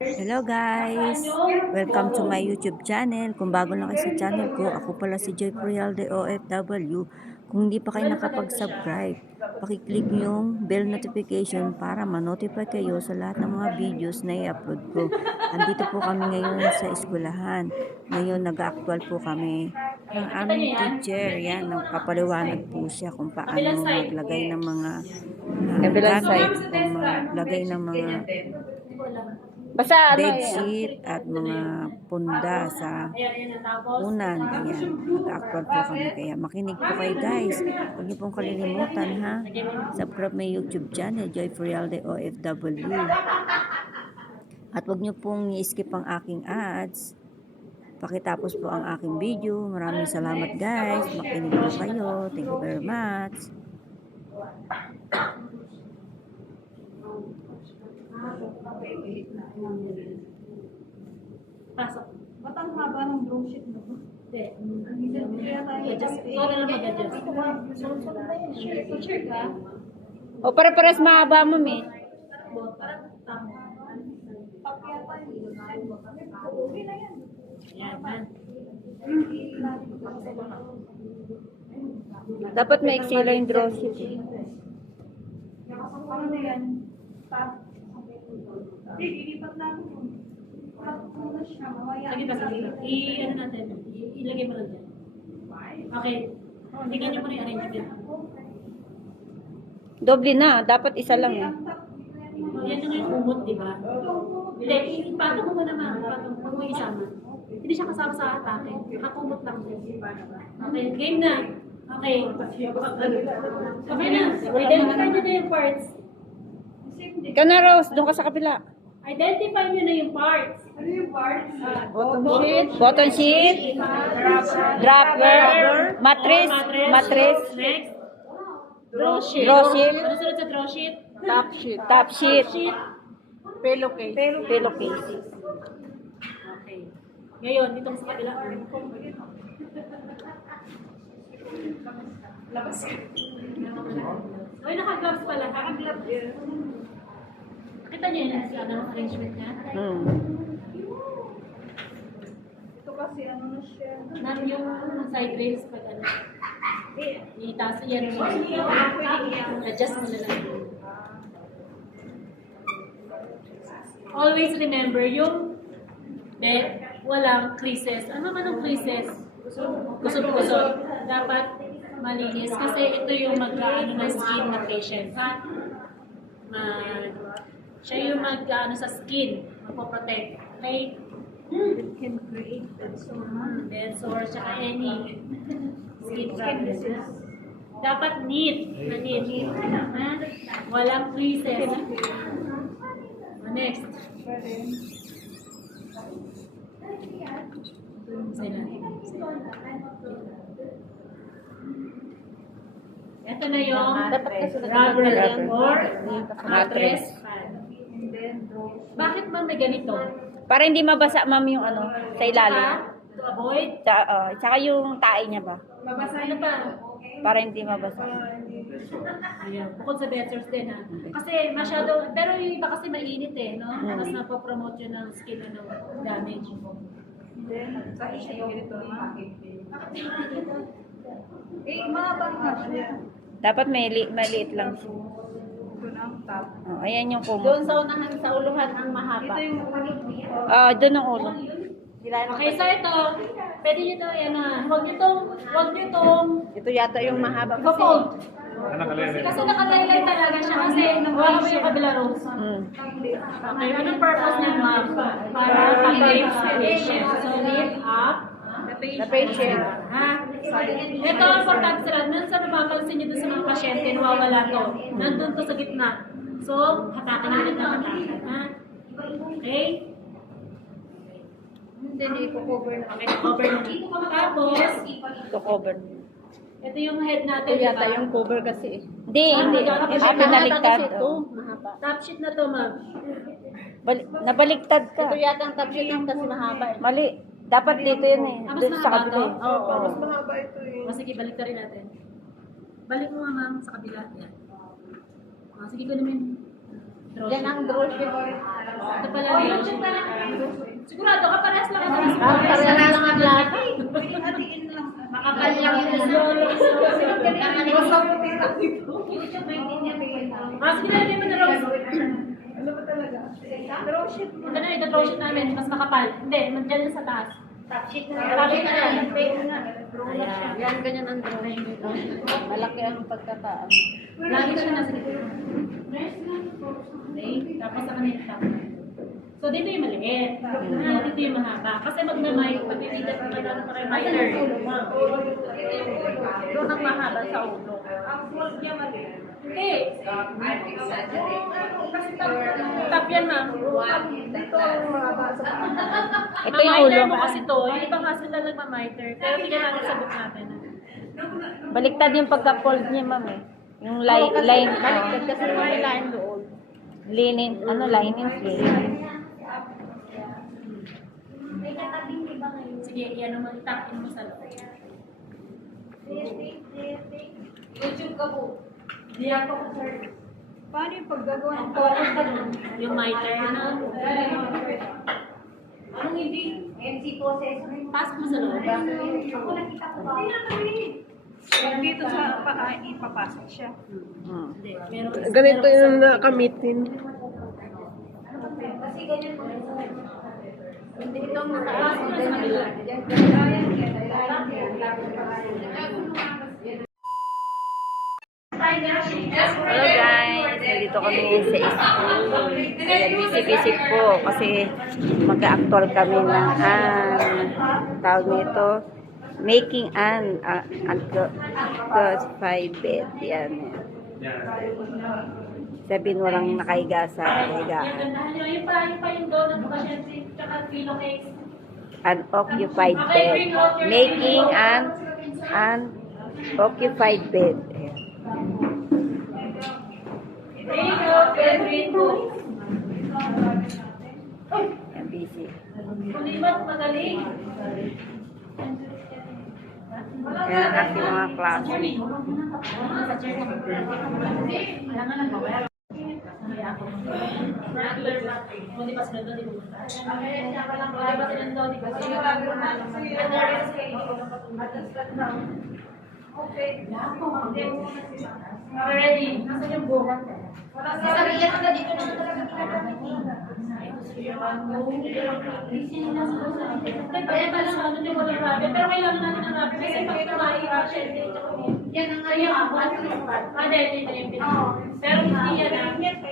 Hello guys! Welcome to my YouTube channel. Kung bago lang kayo sa channel ko, ako pala si Joy Frialde OFW. Kung hindi pa kayo nakapag-subscribe, pakiclick yung bell notification para ma-notify kayo sa lahat ng mga videos na i-upload ko. Andito po kami ngayon sa eskwelahan. Ngayon nag-actual po kami ng aming teacher. Yan, nagpapaliwanag po siya kung paano maglagay ng mga gamit o maglagay ng mga Basta bedsheet at mga punda sa unan. Ayan, nag-upload po kami. Kaya makinig po kayo guys. Huwag niyo pong kalilimutan ha. Subscribe my YouTube channel, Joy Frialde OFW. At huwag niyo pong i-skip ang aking ads. Pakitapos po ang aking video. Maraming salamat guys. Makinig po kayo. Thank you very much. Pasok. Ba't ang haba ng draw sheet mo? Hindi. Ikaw na lang mag-adjust. Sure ka? O para-pares mahaba mo, eh. Parang tama. Pakyata yun. Okay na yan. Yan. Dapat may eksila yung draw sheet. Ano na yan? Tap. Hindi, ilipat namin yun. Tap mo na siya. Mamaya. Sige pa, sige. Ano natin? Ilagay mo lang dyan. Okay. Tingnan niyo muna yung arrangement. Doble na. Dapat isa lang, eh. Yan na nga yung umot, di ba? Hindi, ipatong mo muna ma'am. Ipatong mo yung isama. Hindi siya kasama sa atake. Nakakumot lang siya. Okay, game na. Okay. Okay na. Identify niyo na yung parts. Ikaw na, Rose. Doon ka sa kabila. Identify niyo na yung parts. Ano yung parts? Button sheet. Dropper. Mattress. Next. Draw sheet. Draw sheet. Ano sunod sa draw sheet? Top sheet. Top sheet. Sheet. Pillowcase. Pillowcase. Okay. Ngayon, dito sa kabila. Labas. Ay, naka-gloves pala. Naka-gloves yun. Nakita niyo yun sa arrangement niya? Ito kasi ano na siya. Nan yung side rails pag ano. Itaas yan mo. Adjust mo na lang. Always remember yung bed, walang creases. Ano man ang creases? Kusog-kusog. Dapat malinis. Kasi ito yung mag-ano ng skin na patient. Siya yung mag-ano sa skin. Magpo-protect. Okay? It can create that Bed sores, tsaka any skin problems. Dapat neat. Neat. Ha? Walang creases. Next. Ito na yung rubber or mattress. and then draw. Bakit ba may ganito? Para hindi mabasa, ma'am, yung ano, sa ilalim. To avoid? Tsaka yung tae niya ba? Babasa Ano pa? Para hindi mabasa. Ayan, bukod sa bed sores din ha. Kasi masyado, pero yung iba kasi mainit no? Mas napopromote yun ng skin damage. Then, sa isa yung ganito na. Mahaba nga siya. Dapat maliit lang siya. Ito na ang top. Ayan yung kumot. Doon sa unahan, sa uluhan ang mahaba. Ito yung ulo. Doon ang ulo. Okay, so ito, pwede nyo ito, huwag nyo itong, Ito yata yung mahaba. fold. Kasi nakataylay talaga siya kasi wala mo yung kabila rose. Okay, anong purpose niyan ma'am? Para pag-lift patient. So, lift up The patient. ha? Ito ang importante sila. Nandun napapansin nyo dun sa mga pasyente, nawawala to. Nandun to sa gitna. So, hatakan nyo ulit ng hatakan. Ha? Okay? Then, i-cover na. Okay, cover na. Tapos, To cover. ito yung head natin, Ito yata diba? yung cover kasi. Hindi. Pinaliktad. Ito, mahaba. Top sheet na to, ma'am. Nabaliktad ka. Ito yata ang top sheet lang kasi mahaba. Mali. Dapat dito yun eh. Mas Doon sa mahaba kabila. to? Oo. Mas mahaba ito eh. O, sige, balik rin natin. Balik mo nga, ma'am, sa kabila. Yan. O, sige, ko naman. Yan ang draw sheet. Ito pala yun. Sigurado ka, parehas lang ito. Parehas lang ang lahat. Hatiin lang. Makapal lang yung sige na, lagay mo na Rose. Ano ba talaga? Draw sheet mo. Ito na, ito draw sheet namin. Mas makapal. Hindi, dyan na sa taas. Top sheet na yan. Yan, ganyan ang draw sheet. Malaki ang pagkataas. Lagi siya nasa likod. Okay, tapos sa kanila top. So, dito yung maliit. Dito yung mahaba. Kasi magmamay, pagbibigat pa kayo minor. Doon ang mahaba sa ulo. Ang fold niya mali. Okay. Top yan, ma'am. Dito ang mahaba sa Ito yung ulo. Mamiter mo kasi to. Yung ibang hospital nagmamiter. Pero tingnan natin sa book natin. Baliktad yung pagka-fold niya, ma'am eh. Yung line, Baliktad kasi may line doon. linen, lining sleeve. Sige, yan mo, itapin mo sa loob. YouTube ka po. Di ako sir. Paano yung paggagawa ng Yung miter na. Anong hindi? MC processor. Pasok mo sa loob. Ako nakita ko ba? Hindi na kami. Dito sa paa, ipapasok siya. Hindi, meron. Ganito yung nakamitin. Kasi ganyan po. Hindi itong nakaas. Hello guys, nandito kami sa school. Kaya busy-busy po kasi mag-actual kami ng tawag nito, making an five bed. Yan. Sabihin walang nakahiga sa Yung higaan. gandahan nyo. Yung pa yung donut pa siya. Tsaka kilo cakes. Unoccupied bed. Making an unoccupied bed. Ayan. Green note, green note. Yan, busy. Kulimat, magaling. Yan ang aking mga klase. Sa chair mo. Kaya nga lang, bawal. Hindi pa sila doon, di ba? Hindi pa sila doon, di ba? Okay. Ready? Nasaan yung bukas? Pero kailangan natin ng rubber kasi pag ito ma-i-action yan ang kaya dito yung pinaka. Pero hindi yan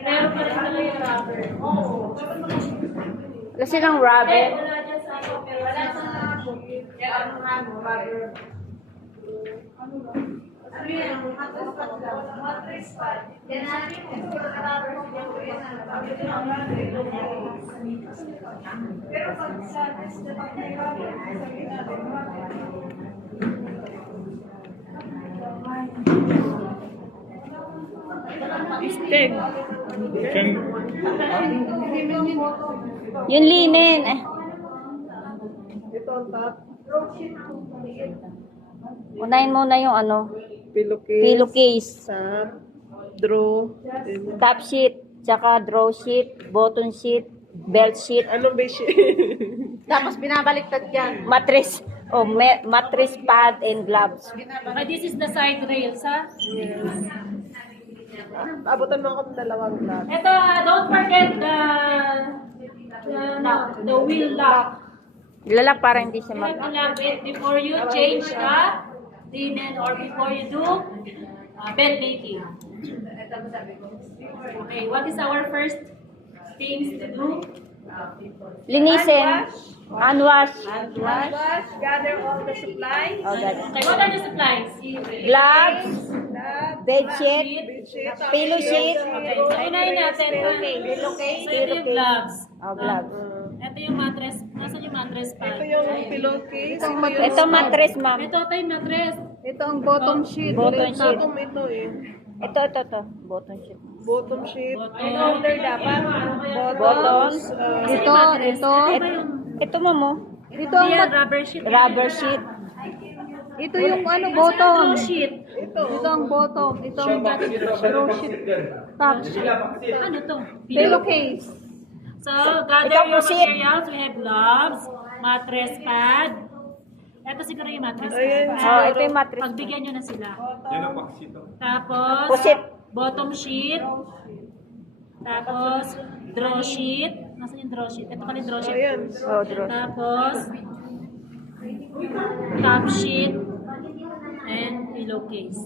meron pa rin talaga yung rubber. Wala silang rubber. Wala dyan sa ako, pero wala sa Ano yan? Matris pad. Yan natin. Pero pag sa test na pag may rubber, sabihin natin, Stem. Yung linen. Ito ang top. Unahin muna yung Pillowcase. pillowcase, Top. Draw. top sheet, tsaka draw sheet, bottom sheet, belt sheet, Anong beshi? Tapos binabaliktad yan. mattress, mattress pad and gloves. Okay, this is the side rails, ha? Abutan mo ako ng dalawang glass. Ito, don't forget the wheel lock. Ilalak para hindi siya You have to lock it before you change the linen or before you do bed making. Okay, what is our first things to do? linisin, unwash, wash, gather all the supplies. oh, God. Okay, what are the supplies? Gloves, bed sheet, pillow sheet, Okay, so unahin natin. So ito yung gloves. oh, gloves. Ito yung mattress. Nasaan yung mattress pad? Ito yung pillowcase. Ito mattress, ma'am. Ito yung mattress. Ito ang bottom sheet. Bottom sheet. Tapos ito eh. Ito, bottom sheet. Bottom sheet. In order dapat. Bottom. Ito. Ito, ma'am, oh. Ito ang Yan, rubber sheet. Rubber sheet. Ito yung ano, bottom. Draw sheet. Ito ang bottom. Ito ang draw sheet. Top sheet. Ano to? Pillowcase. So, gather your materials. We have gloves, mattress pad. Ito siguro yung mattress Ayan. pad. Oh, ito yung mattress. Pagbigyan nyo na sila. Yan ang paksito. Tapos, Pusit. bottom sheet. Tapos, draw sheet. Nasaan yung draw sheet? Ito pala yung draw sheet. Ayan. Oh, draw. Tapos, top sheet. And pillowcase.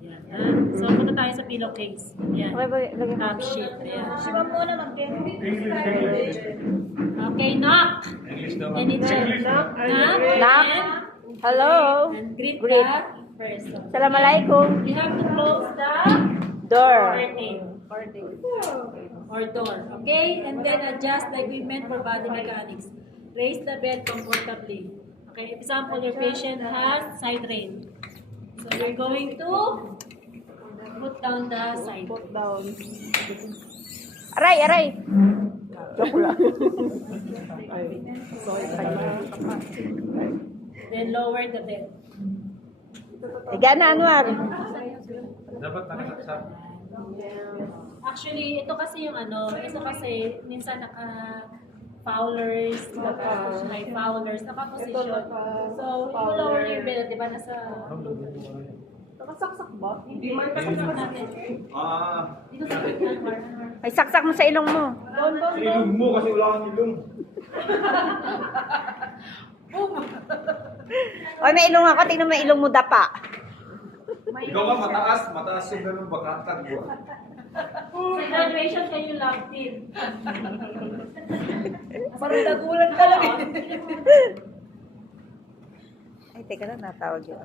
Yan. So, punta tayo sa pillowcase. Yan. Okay ba? Lagyan mo. Top sheet. Ayan. English. Okay, knock. English daw. Any check. Knock. Knock. Hello. And greet Greet. the person. Assalamualaikum. You have to close the Door. curtain or door. Okay? And then adjust like we meant for body mechanics. Raise the bed comfortably. Okay? Example, your patient has side rain. So you're going to put down the side. Put down. Aray, aray. Then lower the bed. Higa na, Anwar. Dapat nakasaksak. Actually, ito kasi yung ano, ito kasi minsan Fowlers, high fowlers, naka-position. So, if you lower your bed, di ba, nasa... Nakasaksak ba? Hindi, pasaksak natin. Dito sa bed, Ay, saksak mo sa ilong mo. Ilong mo kasi wala kang ilong. Oy, may ilong ako. Tingnan mo yung ilong mo dapa. Ikaw ka mataas. Mataas yung ganun bakatag mo. Sa graduation, kayo love team. Parang dagulan ka lang. Ay, teka lang, natawag yun.